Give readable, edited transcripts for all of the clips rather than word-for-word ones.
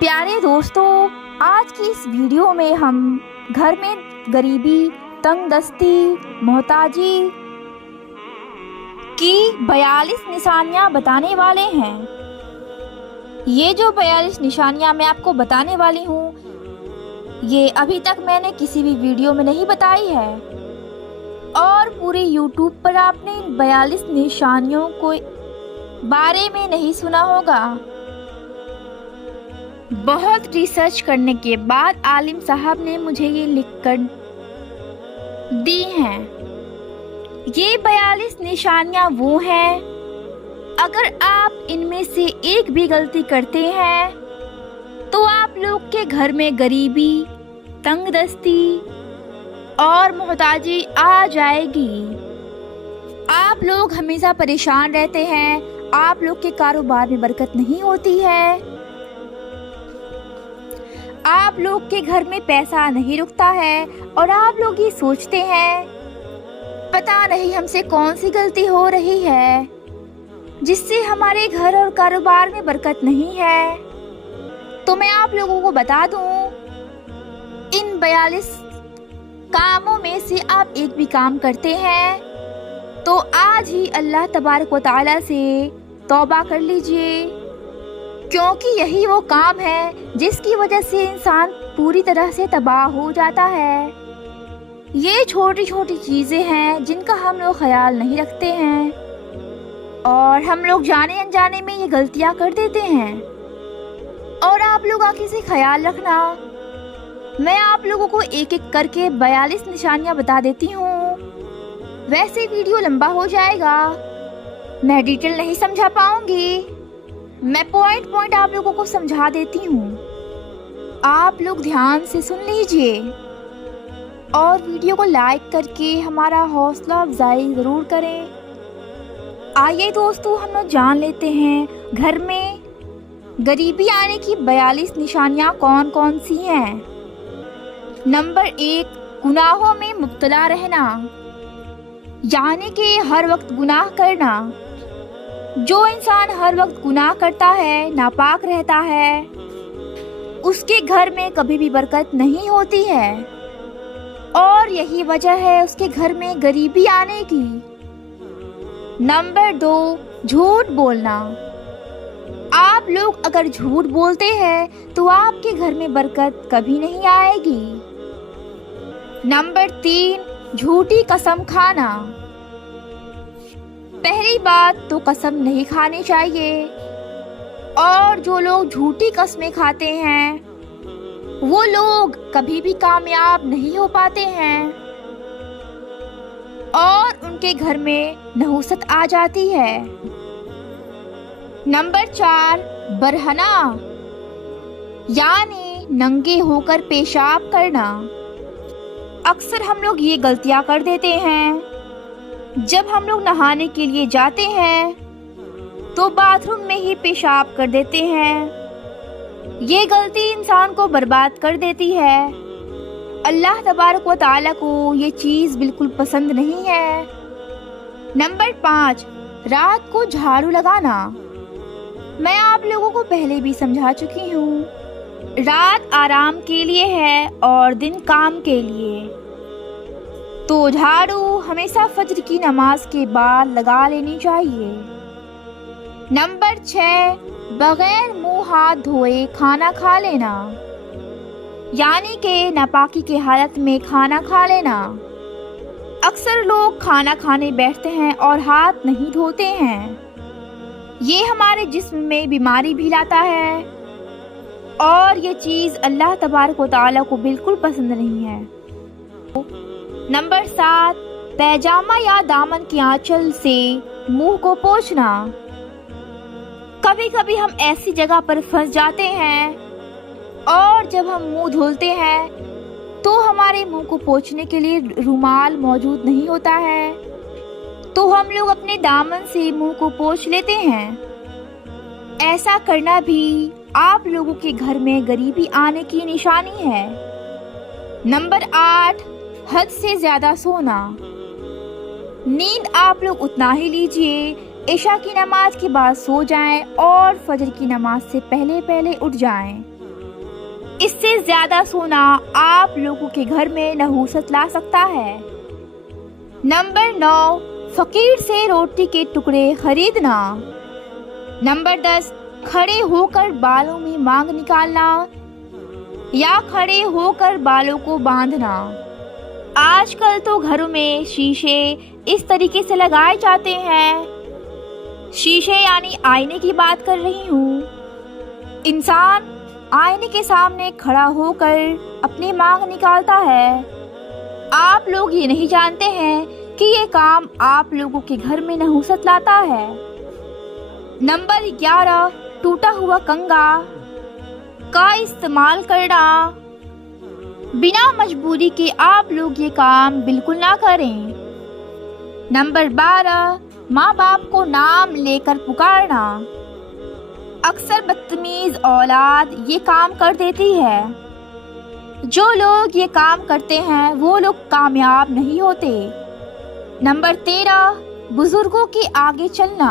प्यारे दोस्तों, आज की इस वीडियो में हम घर में गरीबी, तंगदस्ती, मोहताजी की 42 निशानियां बताने वाले हैं। ये जो 42 निशानियां मैं आपको बताने वाली हूँ, ये अभी तक मैंने किसी भी वीडियो में नहीं बताई है और पूरे YouTube पर आपने इन 42 निशानियों को बारे में नहीं सुना होगा। बहुत रिसर्च करने के बाद आलिम साहब ने मुझे ये लिखकर दी हैं। ये 42 निशानियां वो हैं, अगर आप इनमें से एक भी गलती करते हैं तो आप लोग के घर में गरीबी, तंगदस्ती और मोहताजी आ जाएगी। आप लोग हमेशा परेशान रहते हैं, आप लोग के कारोबार में बरकत नहीं होती है, आप लोग के घर में पैसा नहीं रुकता है और आप लोग ये सोचते हैं पता नहीं हमसे कौन सी गलती हो रही है जिससे हमारे घर और कारोबार में बरकत नहीं है। तो मैं आप लोगों को बता दूं, इन 42 कामों में से आप एक भी काम करते हैं तो आज ही अल्लाह तबारक व तआला से तौबा कर लीजिए, क्योंकि यही वो काम है जिसकी वजह से इंसान पूरी तरह से तबाह हो जाता है। ये छोटी छोटी चीज़ें हैं जिनका हम लोग ख्याल नहीं रखते हैं और हम लोग जाने अनजाने में ये गलतियां कर देते हैं। और आप लोग आगे से ख्याल रखना, मैं आप लोगों को एक एक करके 42 निशानियां बता देती हूँ। वैसे वीडियो लंबा हो जाएगा, मैं डिटेल नहीं समझा पाऊंगी, मैं पॉइंट आप लोगों को समझा देती हूँ। आप लोग ध्यान से सुन लीजिए और वीडियो को लाइक करके हमारा हौसला अफजाई ज़रूर करें। आइए दोस्तों, हम लोग जान लेते हैं घर में गरीबी आने की 42 निशानियाँ कौन कौन सी हैं। नंबर 1, गुनाहों में मुब्तला रहना, यानी कि हर वक्त गुनाह करना। जो इंसान हर वक्त गुनाह करता है, नापाक रहता है, उसके घर में कभी भी बरकत नहीं होती है और यही वजह है उसके घर में गरीबी आने की। नंबर 2, झूठ बोलना। आप लोग अगर झूठ बोलते हैं तो आपके घर में बरकत कभी नहीं आएगी। नंबर 3, झूठी कसम खाना। पहली बात तो कसम नहीं खानी चाहिए और जो लोग झूठी कस्में खाते हैं वो लोग कभी भी कामयाब नहीं हो पाते हैं और उनके घर में नहुसत आ जाती है। नंबर 4, बरहना, यानी नंगे होकर पेशाब करना। अक्सर हम लोग ये गलतियां कर देते हैं। जब हम लोग नहाने के लिए जाते हैं तो बाथरूम में ही पेशाब कर देते हैं। ये गलती इंसान को बर्बाद कर देती है। अल्लाह तबारक व तआला को ये चीज़ बिल्कुल पसंद नहीं है। नंबर 5, रात को झाड़ू लगाना। मैं आप लोगों को पहले भी समझा चुकी हूँ, रात आराम के लिए है और दिन काम के लिए। तो झाड़ू हमेशा फज्र की नमाज के बाद लगा लेनी चाहिए। नंबर 6, बगैर मुंह हाथ धोए खाना खा लेना, यानी कि नापाकी के हालत में खाना खा लेना। अक्सर लोग खाना खाने बैठते हैं और हाथ नहीं धोते हैं। ये हमारे जिस्म में बीमारी भी लाता है और ये चीज़ अल्लाह तबारक व तआला को बिल्कुल पसंद नहीं है। नंबर 7, पैजामा या दामन की आंचल से मुंह को पोंछना। कभी कभी हम ऐसी जगह पर फंस जाते हैं और जब हम मुंह धुलते हैं तो हमारे मुंह को पोंछने के लिए रुमाल मौजूद नहीं होता है, तो हम लोग अपने दामन से मुंह को पोंछ लेते हैं। ऐसा करना भी आप लोगों के घर में गरीबी आने की निशानी है। नंबर 8, हद से ज्यादा सोना। नींद आप लोग उतना ही लीजिए, इशा की नमाज के बाद सो जाएं और फजर की नमाज से पहले पहले उठ जाएं। اس سے زیادہ سونا آپ لوگوں کے گھر میں نحوست لا سکتا ہے۔ نمبر 9، فقیر سے روٹی کے ٹکڑے خریدنا۔ نمبر 10، کھڑے ہو کر بالوں میں مانگ نکالنا یا کھڑے ہو کر بالوں کو باندھنا۔ آج کل تو گھروں میں شیشے اس طریقے سے لگائے جاتے ہیں، شیشے یعنی آئینے کی بات کر رہی ہوں۔ انسان آئینے کے سامنے کھڑا ہو کر اپنی مانگ نکالتا ہے۔ آپ لوگ یہ نہیں جانتے ہیں کہ یہ کام آپ لوگوں کے گھر میں نحوست لاتا ہے۔ نمبر 11، ٹوٹا ہوا کنگا کا استعمال کرنا۔ بنا مجبوری کے آپ لوگ یہ کام بالکل نہ کریں۔ نمبر 12، ماں باپ کو نام لے کر پکارنا۔ اکثر بدتمیز اولاد یہ کام کر دیتی ہے۔ جو لوگ یہ کام کرتے ہیں وہ لوگ کامیاب نہیں ہوتے۔ نمبر 13، بزرگوں کے آگے چلنا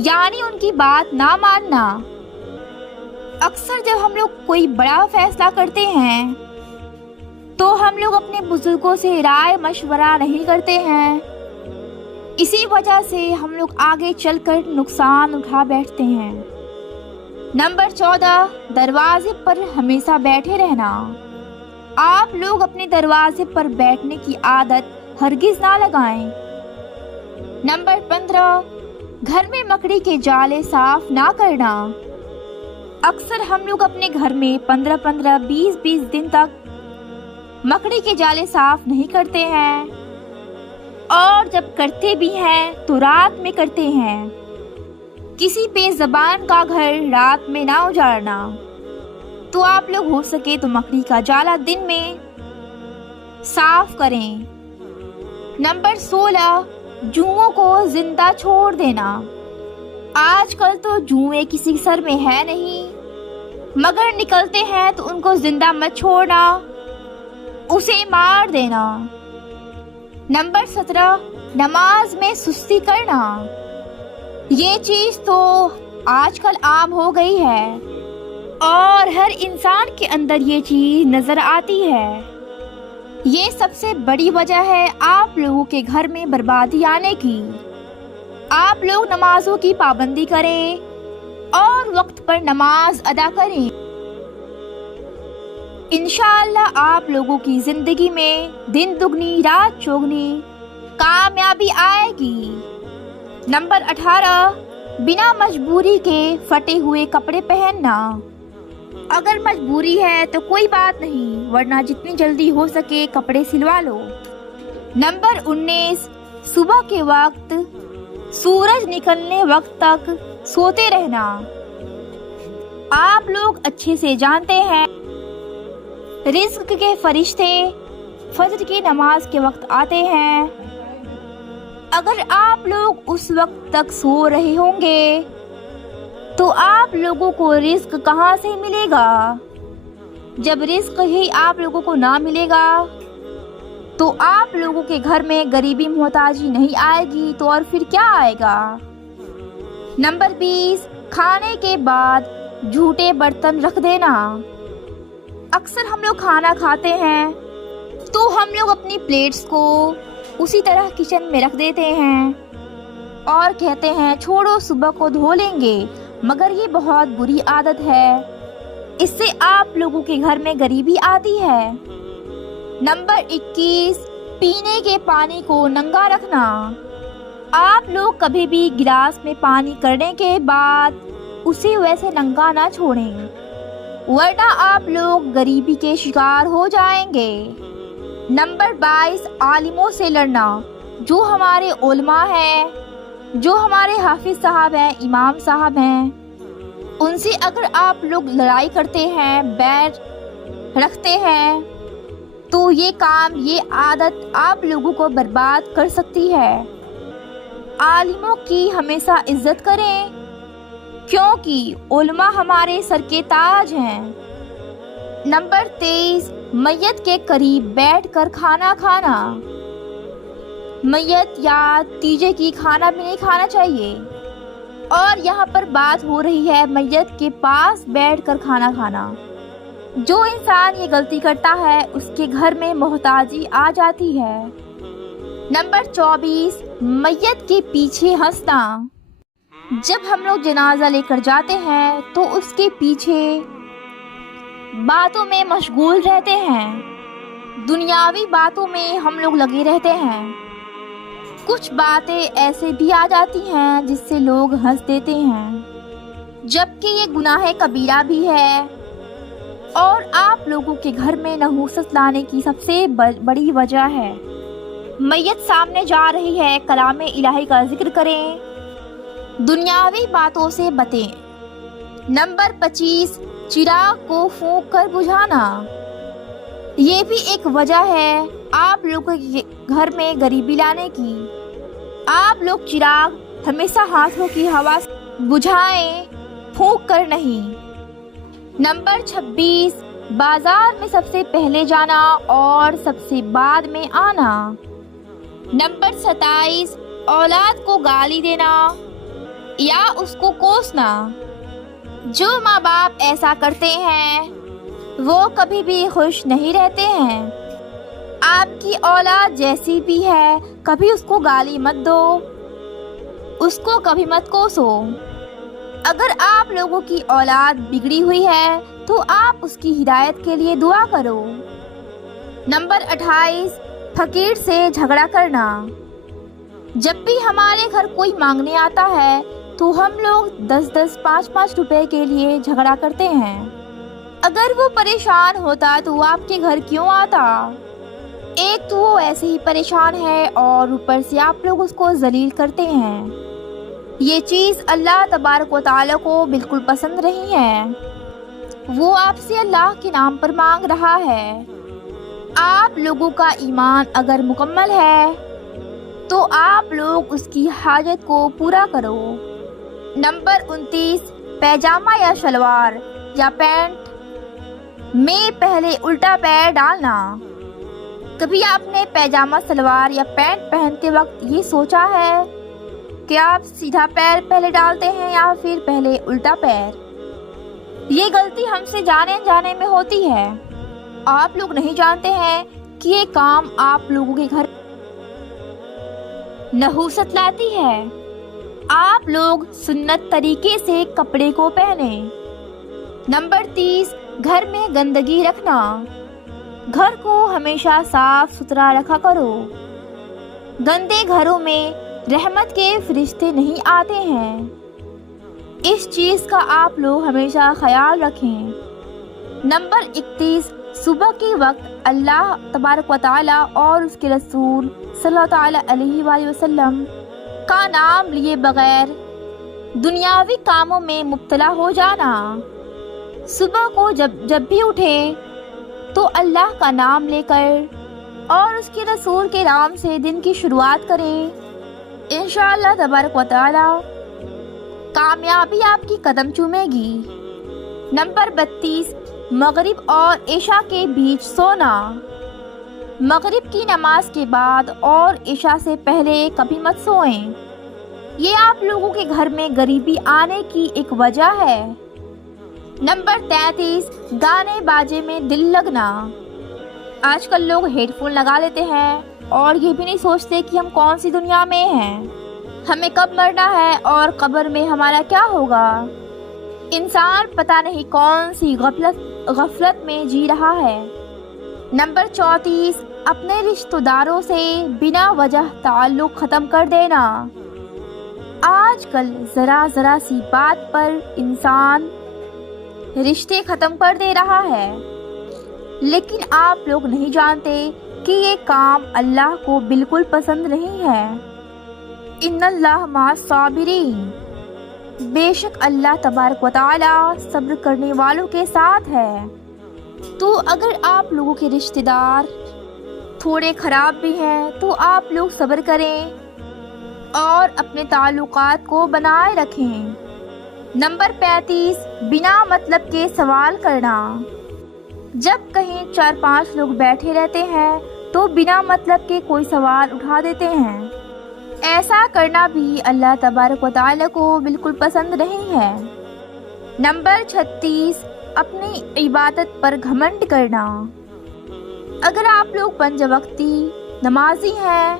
یعنی ان کی بات نہ ماننا۔ اکثر جب ہم لوگ کوئی بڑا فیصلہ کرتے ہیں تو ہم لوگ اپنے بزرگوں سے رائے مشورہ نہیں کرتے ہیں، اسی وجہ سے ہم لوگ آگے چل کر نقصان اٹھا بیٹھتے ہیں۔ نمبر 14، دروازے پر ہمیشہ بیٹھے رہنا۔ آپ لوگ اپنے دروازے پر بیٹھنے کی عادت ہرگز نہ لگائیں۔ نمبر 15، گھر میں مکڑی کے جالے صاف نہ کرنا۔ اکثر ہم لوگ اپنے گھر میں 15 20 دن تک مکڑی کے جالے صاف نہیں کرتے ہیں، اور جب کرتے بھی ہیں تو رات میں کرتے ہیں۔ کسی بے زبان کا گھر رات میں نہ اجاڑنا۔ تو آپ لوگ ہو سکے تو مکڑی کا جالا دن میں صاف کریں۔ نمبر 16، جوؤں کو زندہ چھوڑ دینا۔ آج کل تو جوئیں کسی سر میں ہے نہیں، مگر نکلتے ہیں تو ان کو زندہ مت چھوڑنا، اسے مار دینا۔ نمبر 17، نماز میں سستی کرنا۔ یہ چیز تو آج کل عام ہو گئی ہے اور ہر انسان کے اندر یہ چیز نظر آتی ہے۔ یہ سب سے بڑی وجہ ہے آپ لوگوں کے گھر میں بربادی آنے کی۔ آپ لوگ نمازوں کی پابندی کریں اور وقت پر نماز ادا کریں۔ انشاءاللہ آپ لوگوں کی زندگی میں دن دگنی رات چوگنی کامیابی آئے گی۔ نمبر 18، بنا مجبوری کے پھٹے ہوئے کپڑے پہننا۔ اگر مجبوری ہے تو کوئی بات نہیں، ورنہ جتنی جلدی ہو سکے کپڑے سلوا لو۔ نمبر 19، صبح کے وقت سورج نکلنے وقت تک سوتے رہنا۔ آپ لوگ اچھے سے جانتے ہیں رزق کے فرشتے فجر کی نماز کے وقت آتے ہیں۔ اگر آپ لوگ اس وقت تک سو رہے ہوں گے تو آپ لوگوں کو رزق کہاں سے ملے گا؟ جب رزق ہی آپ لوگوں کو نہ ملے گا تو آپ لوگوں کے گھر میں غریبی محتاجی نہیں آئے گی، تو اور پھر کیا آئے گا؟ نمبر 20، کھانے کے بعد جھوٹے برتن رکھ دینا۔ اکثر ہم لوگ کھانا کھاتے ہیں تو ہم لوگ اپنی پلیٹس کو اسی طرح کچن میں رکھ دیتے ہیں اور کہتے ہیں چھوڑو صبح کو دھو لیں گے، مگر یہ بہت بری عادت ہے، اس سے آپ لوگوں کے گھر میں غریبی آتی ہے۔ نمبر 21، پینے کے پانی کو ننگا رکھنا۔ آپ لوگ کبھی بھی گلاس میں پانی کرنے کے بعد اسے ویسے ننگا نہ چھوڑیں، ورنہ آپ لوگ غریبی کے شکار ہو جائیں گے۔ نمبر 22، عالموں سے لڑنا۔ جو ہمارے علماء ہیں، جو ہمارے حافظ صاحب ہیں، امام صاحب ہیں، ان سے اگر آپ لوگ لڑائی کرتے ہیں، بیر رکھتے ہیں، تو یہ کام، یہ عادت آپ لوگوں کو برباد کر سکتی ہے۔ عالموں کی ہمیشہ عزت کریں، کیونکہ علماء ہمارے سر کے تاج ہیں۔ نمبر 23، میت کے قریب بیٹھ کر کھانا کھانا۔ میت یا تیجے کی کھانا بھی نہیں کھانا چاہیے، اور یہاں پر بات ہو رہی ہے میت کے پاس بیٹھ کر کھانا کھانا۔ जो इंसान ये गलती करता है उसके घर में मोहताजी आ जाती है। नंबर 24, मैयत के पीछे हंसना। जब हम लोग जनाजा लेकर जाते हैं तो उसके पीछे बातों में मशगूल रहते हैं, दुनियावी बातों में हम लोग लगे रहते हैं। कुछ बातें ऐसे भी आ जाती हैं जिससे लोग हंस देते हैं, जबकि ये गुनाह कबीरा भी है। और आप लोगों के घर में नहूसत लाने की सबसे बड़ी वजह है। मैयत सामने जा रही है, कलाम इलाही का जिक्र करें, दुनियावी बातों से बचें। नंबर 25, चिराग को फूंक कर बुझाना। ये भी एक वजह है आप लोगों के घर में गरीबी लाने की। आप लोग चिराग हमेशा हाथों की हवा से बुझाएं, फूंक कर नहीं। नंबर 26, बाजार में सबसे पहले जाना और सबसे बाद में आना। नंबर 27, औलाद को गाली देना या उसको कोसना। जो माँ बाप ऐसा करते हैं वो कभी भी खुश नहीं रहते हैं। आपकी औलाद जैसी भी है, कभी उसको गाली मत दो, उसको कभी मत कोसो। अगर आप लोगों की औलाद बिगड़ी हुई है तो आप उसकी हिदायत के लिए दुआ करो। नंबर 28, फकीर से झगड़ा करना। जब भी हमारे घर कोई मांगने आता है तो हम लोग 10-10, 5-5 रुपए के लिए झगड़ा करते हैं। अगर वो परेशान होता तो वो आपके घर क्यों आता? एक तो वो ऐसे ही परेशान है और ऊपर से आप लोग उसको जलील करते हैं। ये चीज़ अल्लाह तबारक व तआला को बिल्कुल पसंद नहीं है। वो आपसे अल्लाह के नाम पर मांग रहा है। आप लोगों का ईमान अगर मुकम्मल है तो आप लोग उसकी हाजत को पूरा करो। नंबर 29, पैजामा या शलवार या पैंट में पहले उल्टा पैर डालना। कभी आपने पैजामा, सलवार या पैंट पहनते वक्त ये सोचा है कि आप सीधा पैर पहले डालते हैं या फिर पहले उल्टा पैर? ये गलती हमसे जाने अनजाने में होती है। आप लोग नहीं जानते हैं कि ये काम आप लोगों के घर नहूसत लाती है। आप लोग सुन्नत तरीके से कपड़े को पहने। नंबर 30, घर में गंदगी रखना। घर को हमेशा साफ सुथरा रखा करो। गंदे घरों में रहमत के फरिश्ते नहीं आते हैं। इस चीज़ का आप लोग हमेशा ख्याल रखें। नंबर 31, सुबह के वक्त अल्लाह तबारक व तआला और उसके रसूल सल्लल्लाहु अलैहि वसल्लम का नाम लिए बगैर दुनियावी कामों में मुब्तला हो जाना। सुबह को जब भी उठें तो अल्लाह का नाम लेकर और उसके रसूल के नाम से दिन की शुरुआत करें। इंशाअल्लाह तबारक व तआला कामयाबी आपकी कदम चूमेगी। नंबर 32, मगरिब और इशा के बीच सोना। मगरिब की नमाज के बाद और इशा से पहले कभी मत सोएं। ये आप लोगों के घर में गरीबी आने की एक वजह है। नंबर 33, गाने बाजे में दिल लगना। आजकल लोग हेडफोन लगा लेते हैं और ये भी नहीं सोचते कि हम कौन सी दुनिया में हैं, हमें कब मरना है और कब्र में हमारा क्या होगा। इंसान पता नहीं कौन सी गफलत में जी रहा है। नंबर 34, अपने रिश्तेदारों से बिना वजह ताल्लुक ख़त्म कर देना। आजकल ज़रा सी बात पर इंसान रिश्ते ख़त्म कर दे रहा है, लेकिन आप लोग नहीं जानते कि ये काम अल्लाह को बिल्कुल पसंद नहीं है। इन्नल्लाह मास साबिरीन, बेशक अल्लाह तबारक व तआला सब्र करने वालों के साथ है। तो अगर आप लोगों के रिश्तेदार थोड़े ख़राब भी हैं तो आप लोग सब्र करें और अपने ताल्लुकात को बनाए रखें। नंबर 35, बिना मतलब के सवाल करना। जब कहीं 4-5 लोग बैठे रहते हैं तो बिना मतलब के कोई सवाल उठा देते हैं। ऐसा करना भी अल्लाह तबारक व तआला को बिल्कुल पसंद नहीं है। नंबर 36, अपनी इबादत पर घमंड करना। अगर आप लोग पंजवक्ती नमाजी हैं,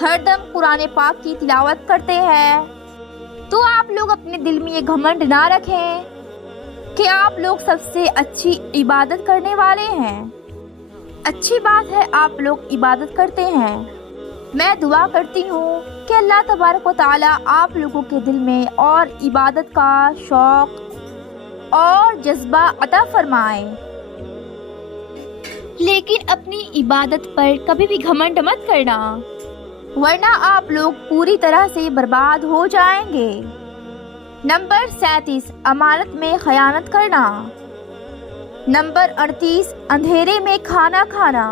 हरदम कुरान पाक की तिलावत करते हैं, तो आप लोग अपने दिल में ये घमंड ना रखें कि आप लोग सबसे अच्छी इबादत करने वाले हैं। अच्छी बात है, आप लोग इबादत करते हैं। मैं दुआ करती हूँ कि अल्लाह तबारक व तआला आप लोगों के दिल में और इबादत का शौक और जज्बा अता फरमाए। लेकिन अपनी इबादत पर कभी भी घमंड मत करना, वरना आप लोग पूरी तरह से बर्बाद हो जाएंगे। नंबर 37, अमानत में खयानत करना। नंबर 38, अंधेरे में खाना खाना।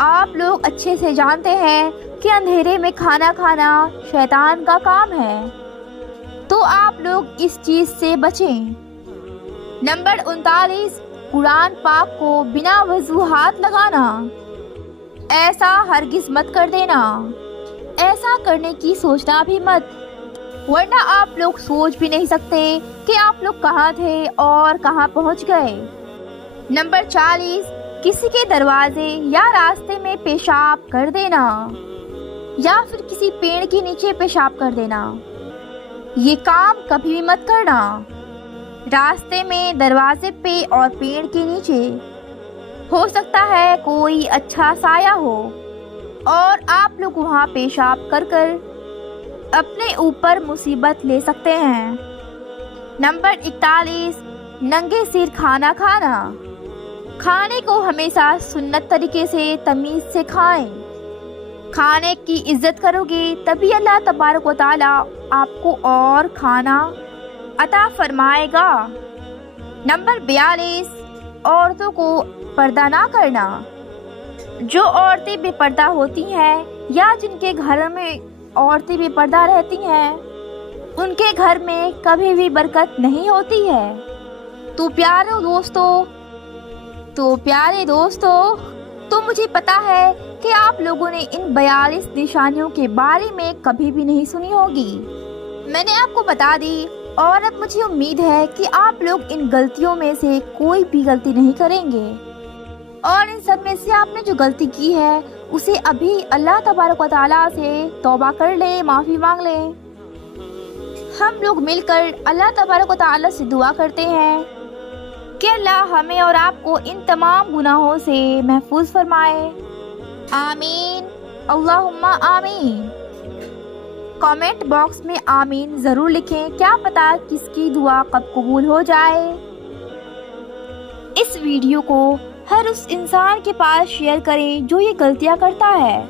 आप लोग अच्छे से जानते हैं कि अंधेरे में खाना खाना शैतान का काम है, तो आप लोग इस चीज से बचें। नंबर 39, कुरान पाक को बिना वजू हाथ लगाना। ऐसा हरगिज मत कर देना, ऐसा करने की सोचना भी मत, वरना आप लोग सोच भी नहीं सकते कि आप लोग कहाँ थे और कहाँ पहुँच गए। नंबर 40, किसी के दरवाजे या रास्ते में पेशाब कर देना या फिर किसी पेड़ के नीचे पेशाब कर देना। ये काम कभी भी मत करना। रास्ते में, दरवाजे पे और पेड़ के नीचे हो सकता है कोई अच्छा साया हो और आप लोग वहाँ पेशाब कर कर अपने ऊपर मुसीबत ले सकते हैं। नंबर 41, नंगे सिर खाना खाना। खाने को हमेशा सुन्नत तरीके से तमीज से खाएं। खाने की इज्जत करोगे तभी अल्लाह तबारक व तआला आपको और खाना अता फरमाएगा। नंबर 42, औरतों को पर्दा ना करना। जो औरतें बेपर्दा होती हैं या जिनके घर में औरतें बेपर्दा रहती हैं, उनके घर में कभी भी बरकत नहीं होती है। तो प्यारे दोस्तों, तो मुझे पता है कि आप लोगों ने इन 42 निशानियों के बारे में कभी भी नहीं सुनी होगी। मैंने आपको बता दी और अब मुझे उम्मीद है कि आप लोग इन गलतियों में से कोई भी गलती नहीं करेंगे और इन सब में से आपने जो गलती की है उसे अभी अल्लाह तबारक व तआला से तौबा कर ले, माफ़ी मांग ले। हम लोग मिलकर अल्लाह तबारक व तआला से दुआ करते हैं कि अल्लाह हमें और आपको इन तमाम गुनाहों से महफूज फरमाए। आमीन, अल्लाहुम्मा आमीन। कमेंट बॉक्स में आमीन ज़रूर लिखें, क्या पता किसकी दुआ कब कबूल हो जाए। इस वीडियो को हर उस इंसान के पास शेयर करें जो ये गलतियाँ करता है।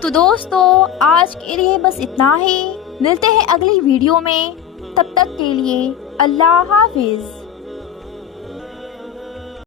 तो दोस्तों, आज के लिए बस इतना ही। मिलते हैं अगली वीडियो में, तब तक के लिए अल्लाह हाफिज़।